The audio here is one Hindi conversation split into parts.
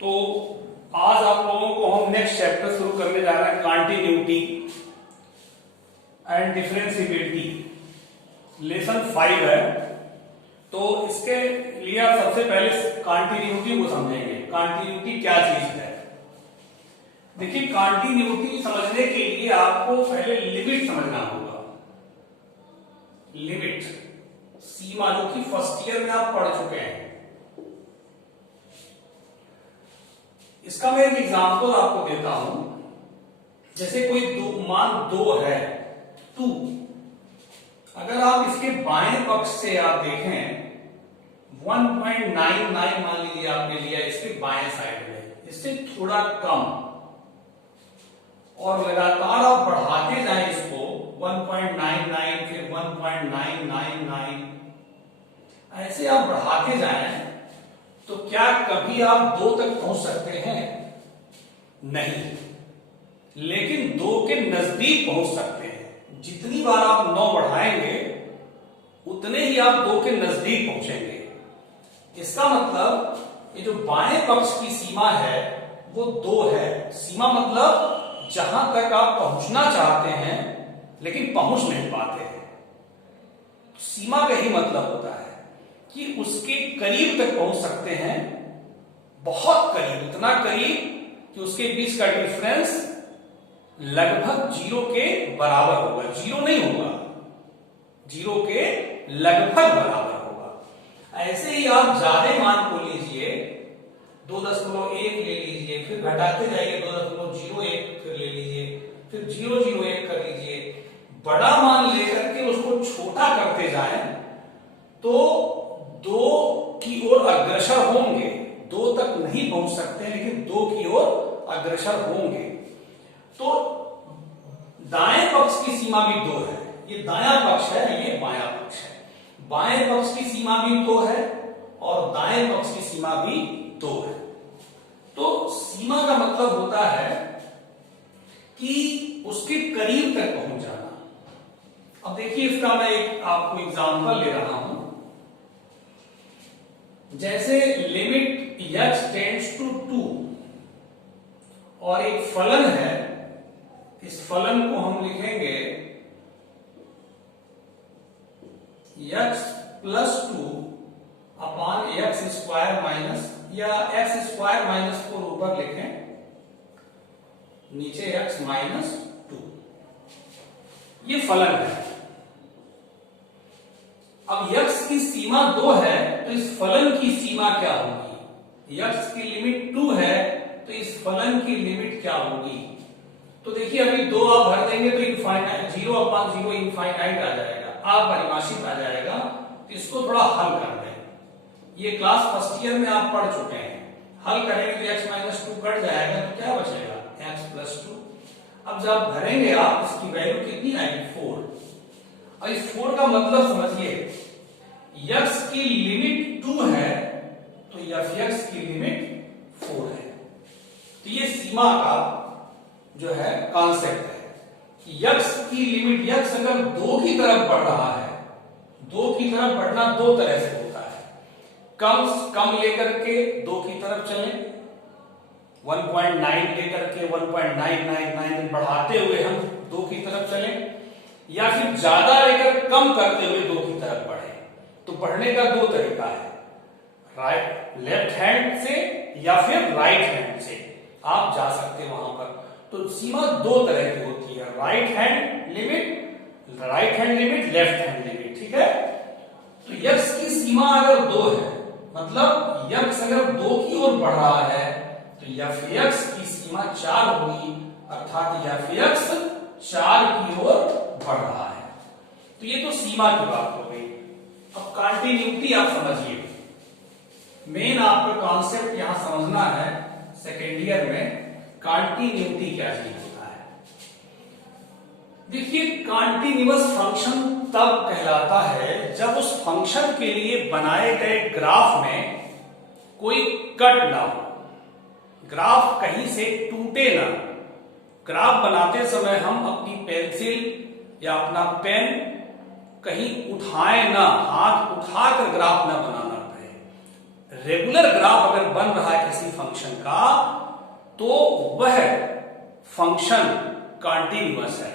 तो आज आप लोगों को हम नेक्स्ट चैप्टर शुरू करने जा रहे हैं, कॉन्टिन्यूटी एंड डिफरेंशिएबिलिटी। लेसन 5 है। तो इसके लिए आप सबसे पहले कॉन्टिन्यूटी को समझेंगे। कॉन्टिन्यूटी क्या चीज है? देखिए, कॉन्टिन्यूटी समझने के लिए आपको पहले लिमिट समझना होगा। लिमिट, सीमा, जो कि फर्स्ट ईयर में आप पढ़ चुके हैं। इसका मैं एक एग्जांपल आपको देता हूं। जैसे कोई मान 2 है, 2। अगर आप इसके बाएं पक्ष से आप देखें 1.99 मान लीजिए आपने लिया इसके बाएं साइड में, इससे थोड़ा कम, और लगातार आप बढ़ाते जाएं इसको 1.99 फिर 1.999 ऐसे आप बढ़ाते जाएं, तो क्या कभी आप 2 तक पहुंच सकते हैं? नहीं, लेकिन 2 के नजदीक पहुंच सकते हैं। जितनी बार आप 9 बढ़ाएंगे उतने ही आप 2 के नजदीक पहुंचेंगे। इसका मतलब ये जो बाएं पक्ष की सीमा है वो 2 है। सीमा मतलब जहां तक आप पहुंचना चाहते हैं लेकिन पहुंच नहीं पाते हैं। सीमा का ही मतलब होता है कि उसके करीब तक पहुंच सकते हैं, बहुत करीब, इतना करीब कि उसके बीच का डिफरेंस लगभग 0 के बराबर होगा। 0 नहीं होगा, 0 के लगभग बराबर होगा। ऐसे ही आप ज्यादा मान को लीजिए, 2.1 ले लीजिए, फिर घटाते जाइए 2.01, फिर ले लीजिए, फिर 0.01 कर लीजिए। बड़ा मान लेकर के उसको छोटा करते जाएं तो 2 की ओर अग्रसर होंगे। 2 तक नहीं पहुंच सकते लेकिन 2 की ओर अग्रसर होंगे। तो दाएं पक्ष की सीमा भी 2 है। ये दायां पक्ष है, ये बायां पक्ष है। बाएं पक्ष की सीमा भी 2 है और दाएं पक्ष की सीमा भी 2 है। तो सीमा का मतलब होता है कि उसके करीब तक पहुंच जाना। अब देखिए, इसका मैं एक आपको एग्जांपल ले रहा हूं। जैसे लिमिट x टेंड्स टू 2 और एक फलन है, इस फलन को हम लिखेंगे x plus 2 upon x square minus, या एक्स स्क्वायर माइनस 4 ऊपर लिखें, नीचे x माइनस 2। ये फलन है। अब x की सीमा 2 है तो इस फलन की सीमा क्या होगी? x की लिमिट 2 है तो इस फलन की लिमिट क्या होगी? तो देखिए, अभी 2 आप भर देंगे तो इनफाइनाइट, 0/0 इनफाइनाइट आ जाएगा, अपरिभाषित आ जाएगा। तो इसको थोड़ा हल कर दें। ये क्लास फर्स्ट ईयर में आप पढ़ चुके हैं। हल करेंगे तो x माइनस 2 कट जाएगा, तो क्या बचेगा? x plus 2। अब जब भरेंगे आप, इसकी वैल्यू कितनी आएगी? 4। और इस 4 का मतलब समझिए, x की लिमिट 2 है तो fx की लिमिट 4 है। तो ये सीमा का जो है कॉन्सेप्ट है कि x की लिमिट, x अगर 2 की तरफ बढ़ रहा है, 2 की तरफ बढ़ना 2 तरह से होता है। कम लेकर के 2 की तरफ चलें, 1.9 लेकर के 1.999 बढ़ाते हुए हम 2 की तरफ चलें, या फिर ज्यादा लेकर कम करते हुए 2 की तरफ बढ़े। तो बढ़ने का 2 तरीका है, लेफ्ट हैंड से या फिर राइट हैंड से आप जा सकते हैं वहां पर। तो सीमा 2 तरह की होती है, right hand limit, left hand limit. ठीक है? तो x की सीमा अगर 2 है, मतलब x अगर 2 की ओर बढ़ रहा है तो fx की सीमा 4 होगी, अर्थात fx 4 की ओर बढ़ रहा है। तो ये तो सीमा की बात हो गई। अब कॉन्टिन्यूटी आप समझिए। मेन आपको कॉन्सेप्ट यहां समझना है सेकेंड ईयर में, कॉन्टिन्यूटी क्या चीज होता है। देखिए, कॉन्टिन्यूअस फंक्शन तब कहलाता है जब उस फंक्शन के लिए बनाए गए ग्राफ में कोई कट ना हो, ग्राफ कहीं से टूटे ना। ग्राफ बनाते समय हम अपनी पेंसिल या अपना पेन कहीं उठाए ना, हाथ उठाकर ग्राफ ना बनाना पड़े। रेगुलर ग्राफ अगर बन रहा है किसी फंक्शन का तो वह फंक्शन कॉन्टिन्यूअस है।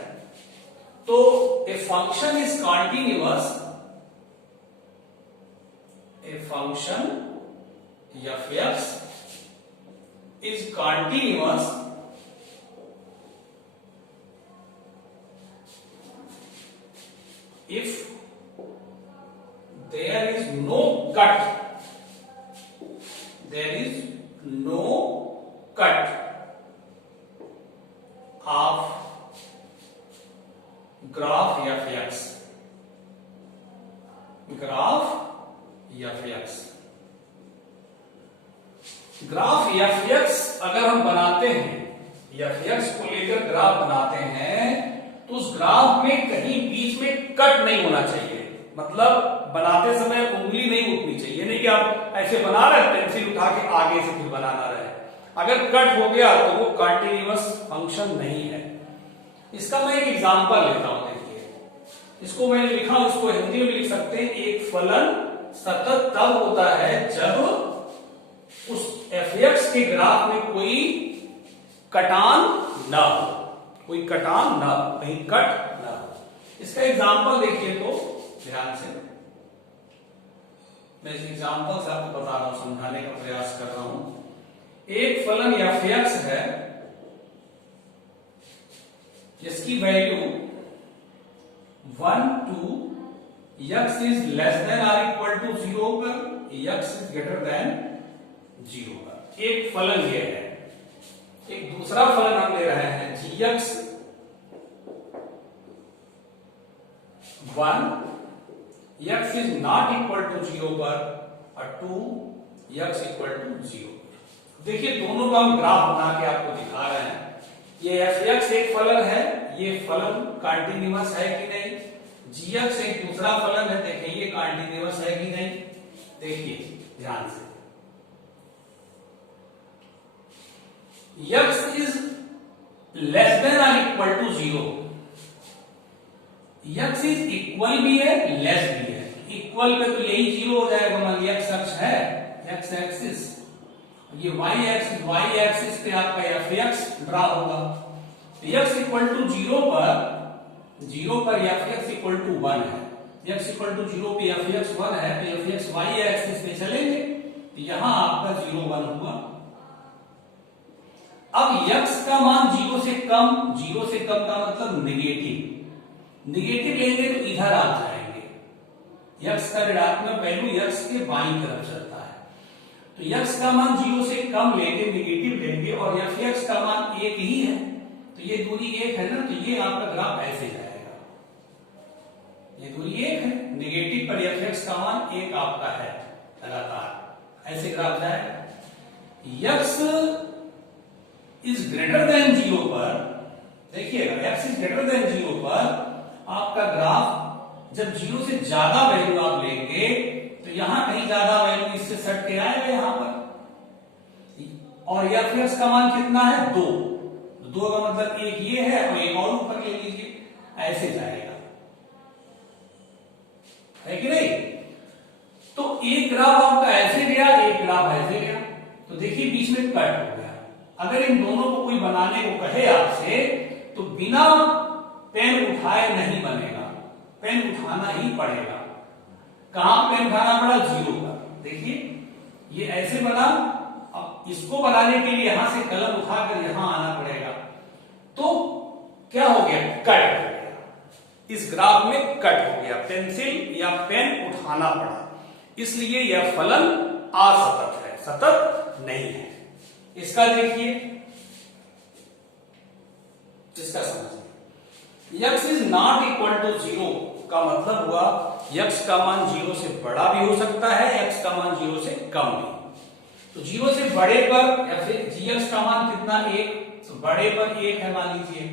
तो a function is continuous, a function f(x) is continuous if there is no cut, there is no cut of graph f(x), graph f(x), graph f(x) अगर हम बनाते हैं, f(x) को लेकर ग्राफ बनाते हैं तो उस ग्राफ में कहीं बीच में कट नहीं होना चाहिए। मतलब बनाते समय उंगली नहीं उठनी चाहिए, नहीं कि आप ऐसे बना रहे पेंसिल उठा के आगे से फिर बनाना रहे। अगर कट हो गया तो वो कॉन्टिन्यूअस फंक्शन नहीं है। इसका मैं एक एग्जांपल लेता हूं। देखिए, इसको मैंने लिखा, उसको हिंदी में लिख सकते हैं, एक फलन सतत तब होता है जब उस f(x) के ग्राफ में कोई कटान ना हो, कोई कटान ना हो, कहीं कट ना हो। इसका एग्जांपल देखिए तो ध्यान से, मैं इस एग्जांपल से आपको बता रहा हूं, समझाने का प्रयास कर रहा हूं। एक फलन f(x) है जिसकी value 1 2 x is less than और इक्वल टू 0 पर, x इज ग्रेटर देन 0 पर। एक फलन ये है। एक दूसरा फलन हम ले रहे हैं gx 1 x is not equal to 0 पर और 2 x इक्वल टू 0। देखिए, दोनों का हम ग्राफ बना के आपको दिखा रहे हैं। ये f(x) एक फलन है, ये फलन कॉन्टिन्यूअस है कि नहीं। gx एक दूसरा फलन है, देखिए ये कॉन्टिन्यूअस है कि नहीं। देखिए ध्यान से, x is less than or equal to 0, x is equal भी है, लेस भी है। इक्वल पे तो यही 0 हो जाएगा, मान लीजिए x अक्ष है, x एक्सिस, ये y एक्सिस पे आपका f(x) ड्रा होगा। x इक्वल टू 0 पर f(x) इक्वल टू 1 है, x इक्वल टू 0 पे f(x) 1 है, तो f(x) y एक्सिस पे चलेंगे तो यहां आपका 0 1 हुआ। अब x का मान 0 से कम, 0 से कम का मतलब नेगेटिव, नेगेटिव लेंगे तो इधर आ जाएंगे। x का ऋणात्मक वैल्यू x के बाईं तरफ चलता है, तो x का मान 0 से कम लेंगे, नेगेटिव लेंगे, और f(x) का मान 1 ही है, तो ये दूरी 1 है ना, तो ये आपका ग्राफ ऐसे जाएगा। ये दूरी 1 है, नेगेटिव पर f(x) का मान 1 आपका है, लगातार ऐसे ग्राफ जाएगा। x इज ग्रेटर देन 0 पर, देखिएगा x इज ग्रेटर देन 0 पर आपका ग्राफ जब 0 से ज्यादा वैल्यू आप लेंगे तो यहां कहीं ज्यादा वैल्यू इससे सट के आएगा यहां पर, और f(x) का मान कितना है 2, 2 का मतलब एक ये है और एक और ऊपर ले लीजिए, ऐसे जाएगा, है कि नहीं। तो एक ग्राफ आपका ऐसे गया, एक ग्राफ ऐसे गया, तो देखिए बीच में कट हो गया। अगर इन दोनों को कोई बनाने को कहे आपसे तो बिना पेन उठाए नहीं बनेगा, पेन उठाना ही पड़ेगा। कहां पेन उठाना पड़ा? 0 पर। देखिए ये ऐसे बना, अब इसको बनाने के लिए यहां से कलम उठाकर यहां आना पड़ेगा, तो क्या हो गया? कट हो गया, इस ग्राफ में कट हो गया, पेंसिल या पेन उठाना पड़ा, इसलिए यह फलन असतत है, सतत नहीं है। इसका देखिए, इसका समझिए, x is not equal to 0 का मतलब हुआ x का मान 0 से बड़ा भी हो सकता है, x का मान 0 से कम भी। तो 0 से बड़े पर या फिर gx का मान कितना? 1, तो बड़े पर 1 है मान लीजिए,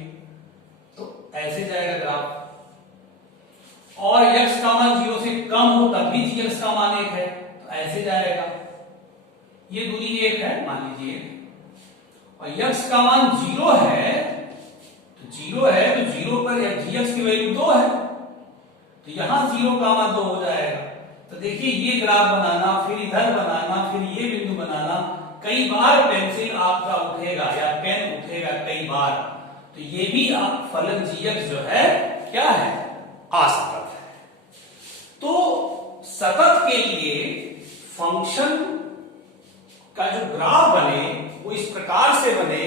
तो ऐसे जाएगा ग्राफ। और x का मान 0 से कम हो तब भी gx का मान 1 है, तो ऐसे जाएगा। ये दूरी 1 है मान लीजिए, और x का मान 0 है, तो 0 है तो 0 पर gx की वैल्यू 2 है, तो यहां 0 का मान 2 हो जाएगा। तो देखिए ये ग्राफ बनाना, फिर इधर बनाना, फिर ये बिंदु बनाना, कई बार पेंसिल आपका उठेगा या पेन उठेगा कई बार, तो ये भी आप फलन g(x) जो है क्या है, असतत है। तो सतत के लिए फंक्शन का जो ग्राफ बने वो इस प्रकार से बने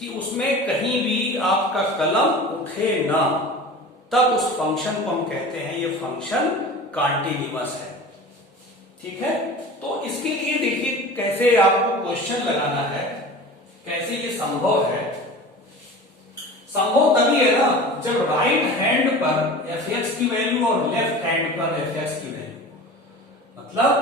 कि उसमें कहीं भी आपका कलम उठे ना, तब उस फंक्शन को हम कहते हैं ये फंक्शन कॉन्टिन्यूअस है। ठीक है, तो इसके लिए देखिए कैसे आपको क्वेश्चन लगाना है, कैसे ये संभव है। संभव तभी है ना जब राइट हैंड पर f(x) की वैल्यू और लेफ्ट हैंड पर f(x) की वैल्यू, मतलब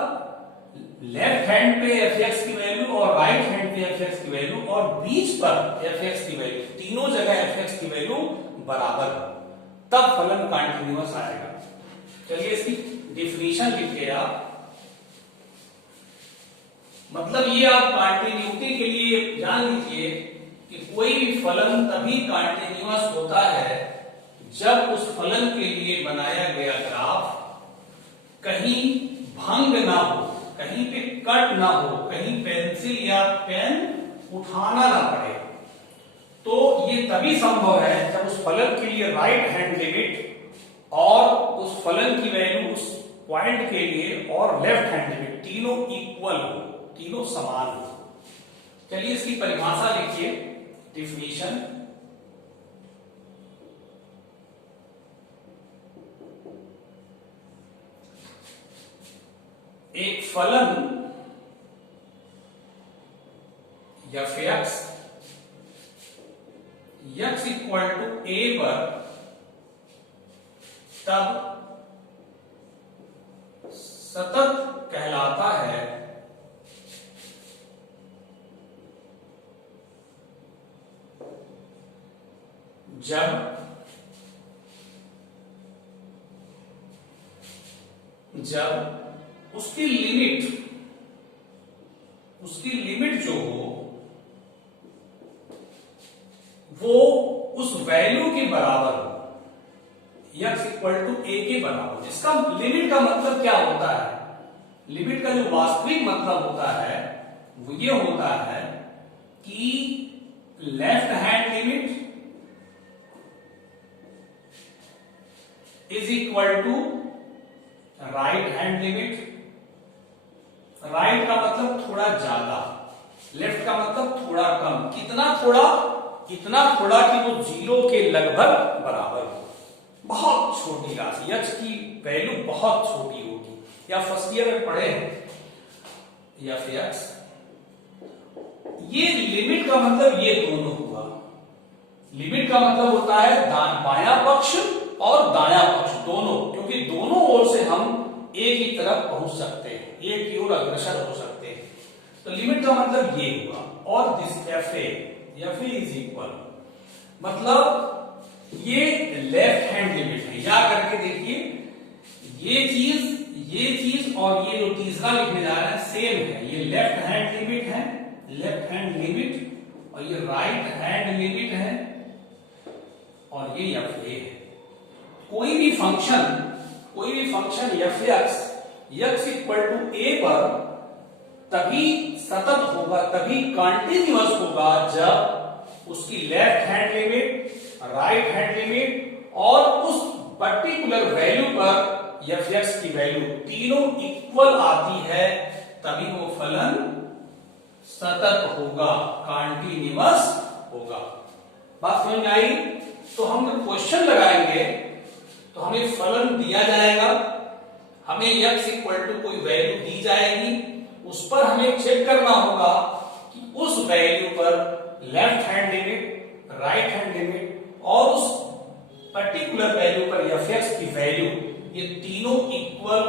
लेफ्ट हैंड पे f(x) की वैल्यू और राइट हैंड पे f(x) की वैल्यू और बीच पर f(x) की वैल्यू, तीनों जगह f(x) की वैल्यू बराबर हो, तब फलन कॉन्टिन्यूअस आएगा। चलिए इसकी डिफिनीशन लिखिए आप। मतलब ये आप कॉन्टिन्यूटी के लिए जान लीजिए कि कोई भी फलन तभी कॉन्टिन्यूअस होता है जब उस फलन के लिए बनाया गया ग्राफ कहीं भंग ना हो, कहीं पे कट ना हो, कहीं पेंसिल या पेन उठाना ना पड़े। तो ये तभी संभव है जब उस फलन के लिए राइट हैंड लिमिट और उस फलन की वैल्यू उस पॉइंट के लिए और लेफ्ट हैंड लिमिट तीनों इक्वल हो, तीनों समान हो। चलिए इसकी परिभाषा लिखिए, डिफिनीशन। एक फलन f(x) x equal to a पर तब सतत कहलाता है जब उसकी लिमिट जो हो वो उस वैल्यू के बराबर हो, x इक्वल टू a के बराबर। इसका लिमिट का मतलब क्या होता है, लिमिट का जो वास्तविक मतलब होता है वो ये होता है कि left hand limit is equal to right hand limit. Right का मतलब थोड़ा ज्यादा, लेफ्ट का मतलब थोड़ा कम। कितना थोड़ा, इतना थोड़ा कि वो जीरो के लगभग बराबर हो। बहुत छोटी राशि, x की वैल्यू बहुत छोटी होगी। या फर्स्ट ईयर में पढ़े f(x), ये लिमिट का मतलब ये दोनों हुआ। लिमिट का मतलब होता है बायां पक्ष और दायां पक्ष दोनों, क्योंकि दोनों ओर से हम एक ही तरफ पहुंच सकते हैं, एक की ओर अग्रसर हो सकते हैं। तो लिमिट का मतलब ये हुआ। और दिस fa इज इक्वल, मतलब ये लेफ्ट हैंड लिमिट है। या करके देखिए, ये चीज और ये जो तीसरा लिखने जा रहे हैं सेम है। ये लेफ्ट हैंड लिमिट है, लेफ्ट हैंड लिमिट, और ये राइट हैंड लिमिट है, और ये fa है। कोई भी function f(x) x equal to a पर तभी सतत होगा, तभी कंटिन्यूअस होगा जब उसकी left hand limit, right hand limit और उस पर्टिकुलर वैल्यू पर f(x) की वैल्यू तीनों इक्वल आती है, तभी वो फलन सतत होगा, कंटिन्यूअस होगा। बात समझ में आई? तो हम क्वेश्चन लगाएंगे तो हमें फलन दिया जाएगा, हमें x इक्वल टू कोई वैल्यू दी जाएगी, उस पर हमें चेक करना होगा कि उस वैल्यू पर left hand limit, right hand limit और उस पर्टिकुलर वैल्यू पर f(x) की वैल्यू ये तीनों इक्वल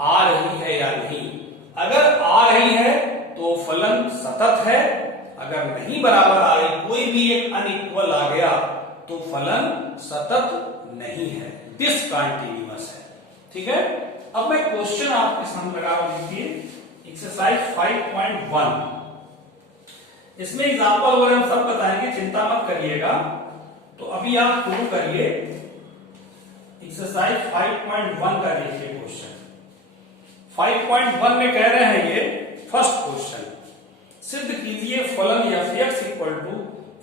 आ रही है या नहीं। अगर आ रही है तो फलन सतत है, अगर नहीं बराबर आ रही, कोई भी एक अनइक्वल आ गया तो फलन सतत नहीं है, डिसकंटिन्यूअस है। ठीक है, अब मैं क्वेश्चन आपके सामने लगा दीजिए, एक्सरसाइज 5.1। इसमें एग्जांपल वगैरह हम सब बताएंगे, चिंता मत करिएगा। तो अभी आप शुरू करिए एक्सरसाइज 5.1 का। देखिए क्वेश्चन, 5.1 में कह रहे हैं ये फर्स्ट क्वेश्चन, सिद्ध कीजिए फलन f(x) equal to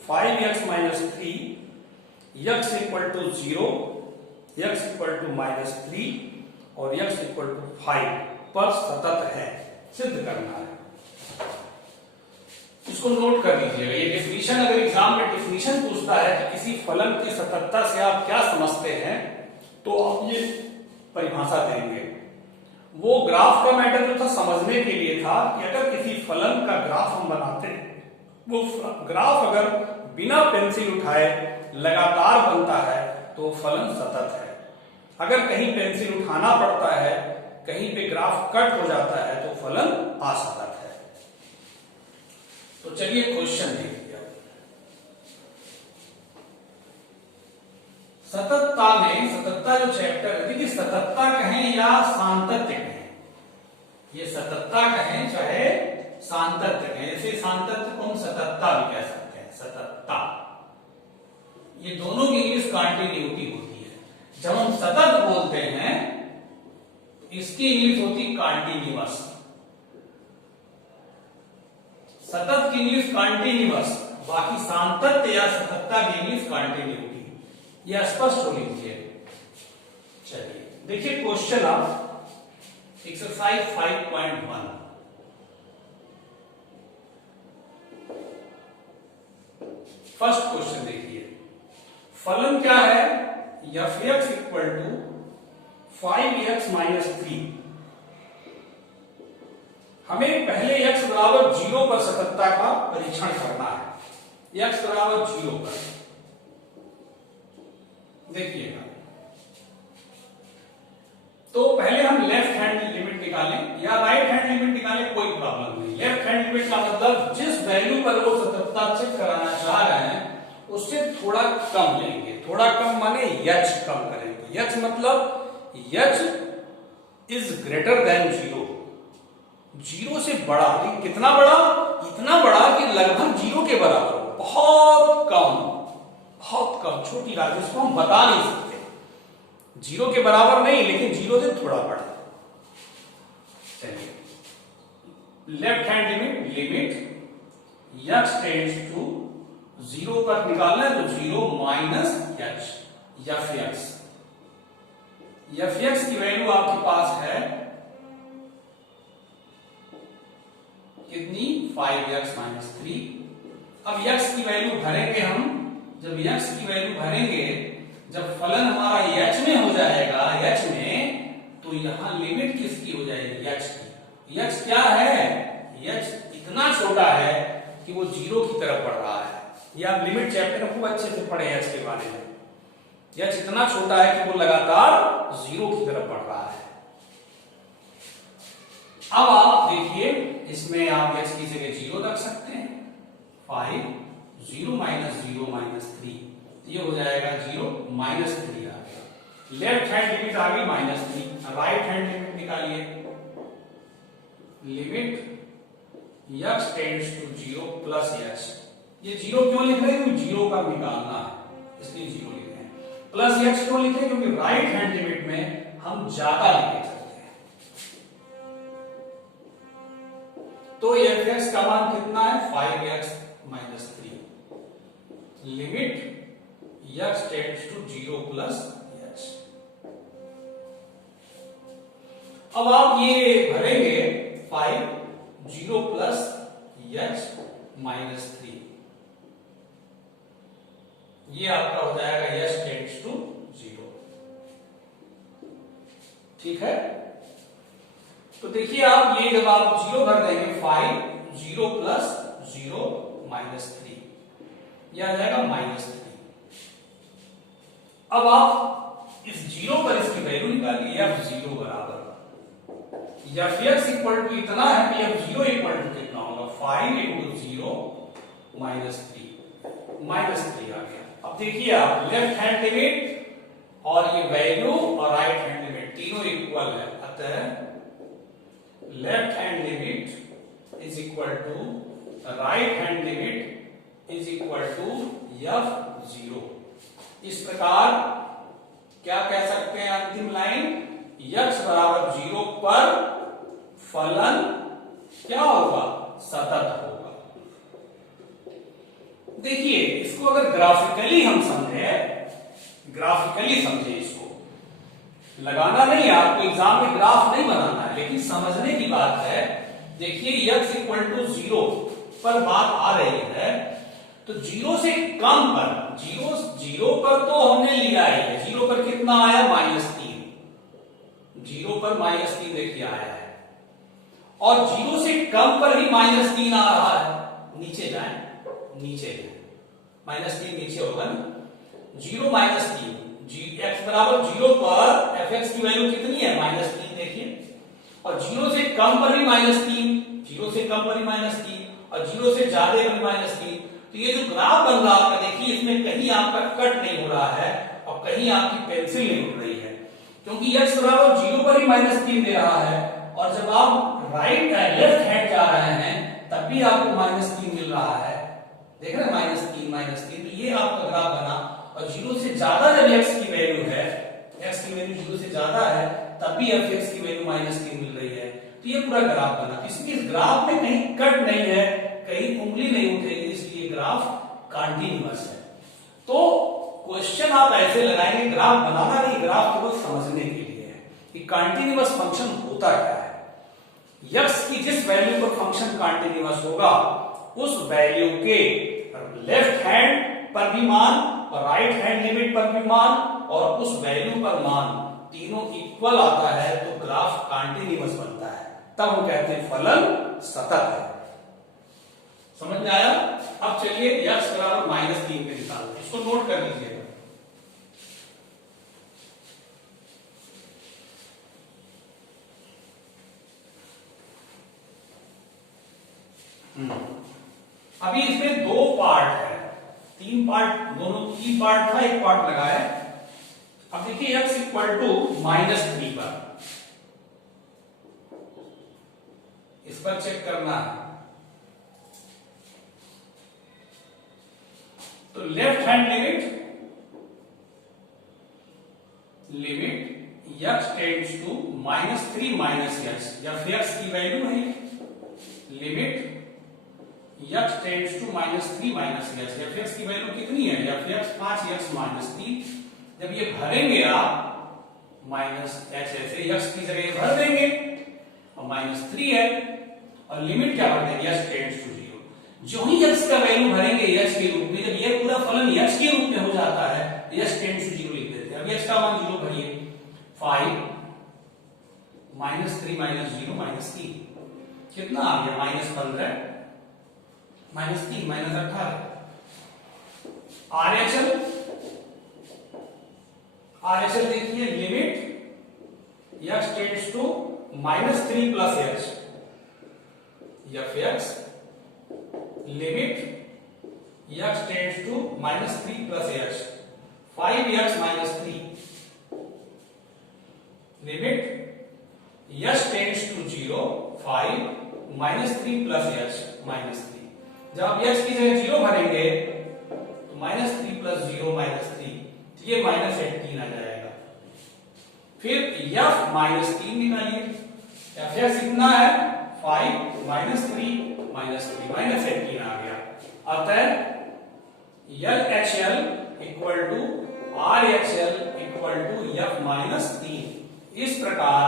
5x minus 3, x equal to 0, x equal to minus 3 और x इक्वल टू 5 पर सतत है, सिद्ध करना है। इसको नोट कर लीजिएगा। ये डेफिनेशन अगर एग्जाम में डेफिनेशन पूछता है कि किसी फलन की सततता से आप क्या समझते हैं, तो आप ये परिभाषा देंगे। वो ग्राफ का मैटर जो था समझने के लिए था कि अगर किसी फलन का ग्राफ हम बनाते हैं, वो ग्राफ अगर बिना पेंसिल उठाए लगातार बनता है तो फलन सतत है। अगर कहीं पेंसिल उठाना पड़ता है, कहीं पे ग्राफ कट हो जाता है तो फलन असतत है। तो चलिए क्वेश्चन देखिए। सततता में, सततता जो चैप्टर है, देखिए सततता कहें या सातत्य कहें, ये सततता कहें चाहे सातत्य कहें, जैसे सातत्य को हम सततता भी कह सकते हैं, सततता, ये दोनों की इंग्लिश कंटिन्यूटी होती है। जब हम सतत बोलते हैं इसकी इंग्लिश होती कंटिन्यूअस, सतत की इंग्लिश कंटिन्यूअस, बाकी सातत्य या सततता की इंग्लिश कंटिन्यूटी। यह स्पष्ट हो लीजिए। चलिए देखिए क्वेश्चन आप एक्सरसाइज 5.1, फर्स्ट क्वेश्चन देखिए। फलन क्या है? f(x) equal to 5x minus 3। हमें पहले x बराबर 0 पर सततता का परीक्षण करना है। x बराबर 0 पर देखिएगा, तो पहले हम लेफ्ट हैंड लिमिट निकालें या राइट हैंड लिमिट निकालें, कोई प्रॉब्लम नहीं। लेफ्ट हैंड लिमिट का मतलब जिस वैल्यू पर वो सततता चेक कराना चाह रहे हैं उससे थोड़ा कम लेंगे। थोड़ा कम माने h कम करेंगे। h मतलब h इज ग्रेटर देन 0, 0 से बड़ा। लेकिन कितना बड़ा? इतना बड़ा कि लगभग 0 के बराबर हो, बहुत कम, बहुत कम, छोटी राशि, इसको हम बता नहीं सकते। 0 के बराबर नहीं, लेकिन 0 से थोड़ा बड़ा। चलिए left hand limit, limit x tends to 0 पर निकालना है, तो 0 माइनस h, f(x) की वैल्यू आपके पास है कितनी? 5x minus 3। अब x की वैल्यू भरेंगे हम। जब x की वैल्यू भरेंगे, जब फलन हमारा h में हो जाएगा, h में, तो यहां लिमिट किसकी हो जाएगी? h की। h क्या है? h इतना छोटा है कि वो 0 की तरफ बढ़ रहा है। ये आप लिमिट चैप्टर में खूब अच्छे से पढ़े h के बारे में। h इतना छोटा है कि वो लगातार 0 की तरफ बढ़ रहा है। अब आप देखिए, इसमें आप h की जगह 0 रख सकते हैं। 5, 0 माइनस 0 माइनस 3, ये हो जाएगा 0 माइनस 3 आ गया। लेफ्ट हैंड लिमिट आ गई माइनस 3। राइट हैंड लिमिट निकालिए। Limit x tends to 0 plus h। ये 0 क्यों लिख रहे हैं? 0 का निकालना है, इसलिए 0 लिख रहे हैं। प्लस h क्यों लिखे? क्योंकि राइट हैंड लिमिट में हम ज्यादा लेके चलते हैं। तो f(x) का मान कितना है? 5x minus 3। Limit x tends to 0 plus h। अब आप ये भरेंगे 5, 0 प्लस h माइनस 3, ये आपका हो जाएगा h टेंड्स टू 0। ठीक है, तो देखिए आप ये जब आप 0 भर देंगे, 5, 0 प्लस 0 माइनस 3, यह आ जाएगा माइनस 3। अब आप इस 0 पर इसकी वैल्यू निकालिए। f0 बराबर f(x) इक्वल टू इतना है कि f0 इक्वल टू कितना होगा? 5 इंटू 0 माइनस 3, माइनस 3 आ गया। अब देखिए आप लेफ्ट हैंड लिमिट और ये वैल्यू और राइट हैंड लिमिट तीनों इक्वल है, अतः left hand limit is equal to right hand limit is equal to f0। इस प्रकार क्या कह सकते हैं? अंतिम लाइन, x बराबर 0 पर फलन क्या होगा, सतत होगा। देखिए इसको अगर ग्राफिकली हम समझे, ग्राफिकली समझे, इसको लगाना नहीं है आपको, एग्जाम में ग्राफ नहीं बनाना है, लेकिन समझने की बात है। देखिए x इक्वल टू 0 पर बात आ रही है, तो 0 से कम पर, 0 पर तो हमने लिया है, 0 पर कितना आया, -3, 0 पर -3 देखिए आया है, और 0 से कम पर भी -3 आ रहा है। नीचे जाए, नीचे जाए, -3 नीचे होगा ना, 0 -3, x बराबर 0 पर fx की वैल्यू कितनी है, -3 देखिए, और 0 से कम पर भी -3, 0 से कम पर भी -3, और 0 से ज्यादा पर भी -3। तो ये जो ग्राफ बन रहा है आपका, देखिए इसमें कहीं आपका कट नहीं हो रहा है और कहीं आपकी पेंसिल नहीं उठ रही है, क्योंकि x बराबर 0 पर ही -3 दे रहा है, और जब आप राइट लेफ्ट हैंड जा रहे हैं तब भी आपको -3 मिल रहा है। देख रहे हैं, -3, तो ये आपका ग्राफ बना। और 0 से ज्यादा जब x की वैल्यू है, x की वैल्यू 0 से ज्यादा है, तब भी fx की वैल्यू -3 मिल रही है। तो ये पूरा ग्राफ बना। इसलिए इस ग्राफ में कहीं कट नहीं है, कहीं उंगली नहीं उठेगी, इसलिए ग्राफ कंटीन्यूअस है। तो क्वेश्चन आप ऐसे लगाएंगे, ग्राफ बनाना नहीं, ग्राफ केवल समझने के लिए है कि कंटीन्यूअस फंक्शन होता क्या है। x की जिस वैल्यू पर फंक्शन कंटीन्यूअस होगा, उस वैल्यू के लेफ्ट हैंड पर भी मान और राइट हैंड लिमिट पर भी मान और उस वैल्यू पर मान तीनों इक्वल आता है, तो ग्राफ कंटीन्यूअस बनता है, तब हम कहते हैं फलन सतत है। समझ में आया? अब चलिए x बराबर -3 पे निकालते हैं, इसको नोट कर लीजिएगा। अभी इसमें 2 पार्ट है, 3 पार्ट, दोनों 3 पार्ट था, एक पार्ट लगाए। अब देखिए x इक्वल टू -3 पर, इस पर चेक करना है। तो left hand limit x tends to -3 -x, या फिर x की वैल्यू है, limit x tends to -3 -x, या फिर x की वैल्यू कितनी है, या फिर 5x -3। जब ये भरेंगे आप -h ऐसे x की जगह भर देंगे, और -3 है, और लिमिट क्या भर देंगे, h टेंड्स टू 0। जो ही x का वैल्यू भरेंगे h के रूप में, जब ये पूरा फलन h के रूप में हो जाता है, h टेंड्स टू 0 लिख देते हैं। अब h का मान 0 भरिए, 5 -3 -0 -3 कितना आ गया, -15 -3 -18। RHL देखिए, limit x tends to -3 plus h, या फिर limit x tends to -3 plus h, 5x -3, limit h tends to 0, 5 -3 plus h -3। जब आप x की जगह 0 भरेंगे तो -3 प्लस 0 -3, ये -18 आ जाएगा। फिर f -3 निकालिए, f कितना है, 5 -3 -3 -18 आ गया। अतः LHL equal to RHL equal to f -3। इस प्रकार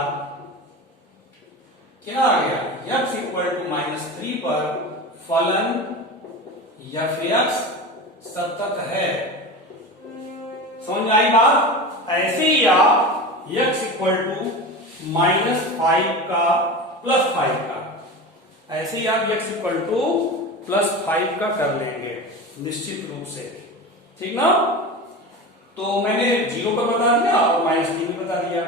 क्या आ गया, x इक्वल टू -3 पर फलन f सतत है। समझ में आई बात? ऐसे ही आप x इक्वल टू -5 का +5 का, ऐसे ही आप x इक्वल टू +5 का कर लेंगे निश्चित रूप से, ठीक ना। तो मैंने 0 पर बता दिया और -3 भी बता दिया।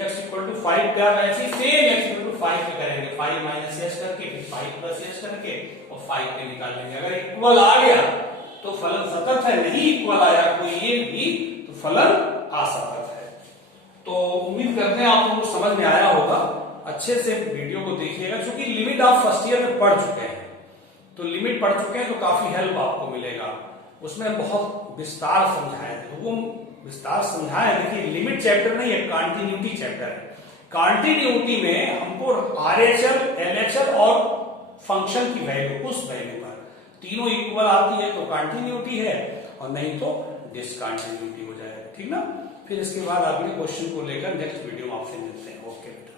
x इक्वल टू 5 का ऐसे सेम x इक्वल टू 5 पे करेंगे, 5 -h करके फिर 5 +h करके और 5 पे निकाल लेंगे। अगर इक्वल आ गया तो फलन सतत है, नहीं इक्वल आया कोई एक भी तो फलन असतत है। तो उम्मीद करते हैं आप लोगों को समझ में आया होगा। अच्छे से वीडियो को देखिएगा, क्योंकि लिमिट आप फर्स्ट ईयर में पढ़ चुके हैं, तो लिमिट पढ़ चुके हैं तो काफी हेल्प आपको मिलेगा। उसमें बहुत विस्तार समझाए थे, तो वो विस्तार समझाए। देखिए लिमिट चैप्टर नहीं है, कंटिन्यूटी चैप्टर है। कंटिन्यूटी में हमको RHL, LHL और फंक्शन की वैल्यू, उस वैल्यू पर तीनों इक्वल आती है तो कंटिन्यूटी है, और नहीं तो डिसकंटिन्यूटी हो जाएगा। ठीक ना। फिर इसके बाद अगले क्वेश्चन को लेकर नेक्स्ट वीडियो में आपसे मिलते हैं। ओके बेटा।